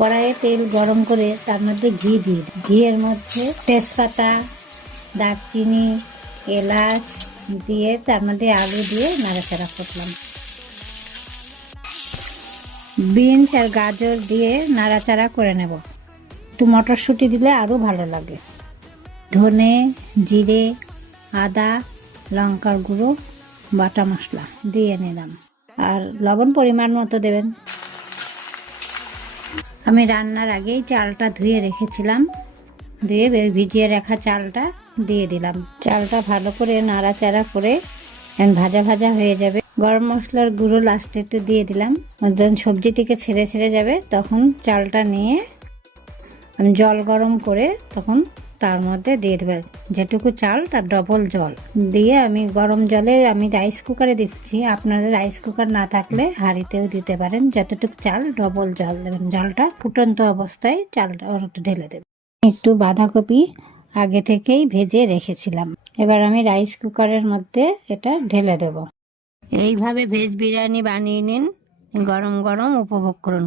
কড়াইয়ে তেল গরম করে তার মধ্যে ঘি দিয়ে দিই। ঘিয়ের মধ্যে তেজপাতা, দারচিনি, এলাচ দিয়ে তার মধ্যে আলু দিয়ে নাড়াচাড়া করলাম। বিনস আর গাজর দিয়ে নাড়াচাড়া করে নেব। একটু মটরশুঁটি দিলে আরও ভালো লাগে। ধনে, জিরে, আদা, লঙ্কার গুঁড়ো, বাটা মশলা দিয়ে নিলাম। আর লবণ পরিমাণ মতো দেবেন। আমি রান্নার আগেই চালটা ধুয়ে রেখেছিলাম, ধুয়ে ভিজিয়ে রাখা চালটা দিয়ে দিলাম। চালটা ভালো করে নাড়াচাড়া করে ভাজা ভাজা হয়ে যাবে। গরম মশলার গুঁড়ো লাস্টে একটু দিয়ে দিলাম। যখন সবজি থেকে ছেড়ে ছেড়ে যাবে তখন চালটা নিয়ে আমি জল গরম করে তখন তার মধ্যে দিয়ে দেবে। যেটুকু চাল তার ডবল জল দিয়ে আমি গরম জলে আমি রাইস কুকারে দিচ্ছি। আপনাদের রাইস কুকার না থাকলে হাঁড়িতেও দিতে পারেন। যতটুকু চাল ডবল জল দেবেন। জলটা ফুটন্ত অবস্থায় চালটা ঢেলে দেবেন। একটু বাঁধাকপি আগে থেকেই ভেজে রেখেছিলাম। এবার আমি রাইস কুকারের মধ্যে এটা ঢেলে দেব। এইভাবে ভেজ বিরিয়ানি বানিয়ে নিন, গরম গরম উপভোগ করুন।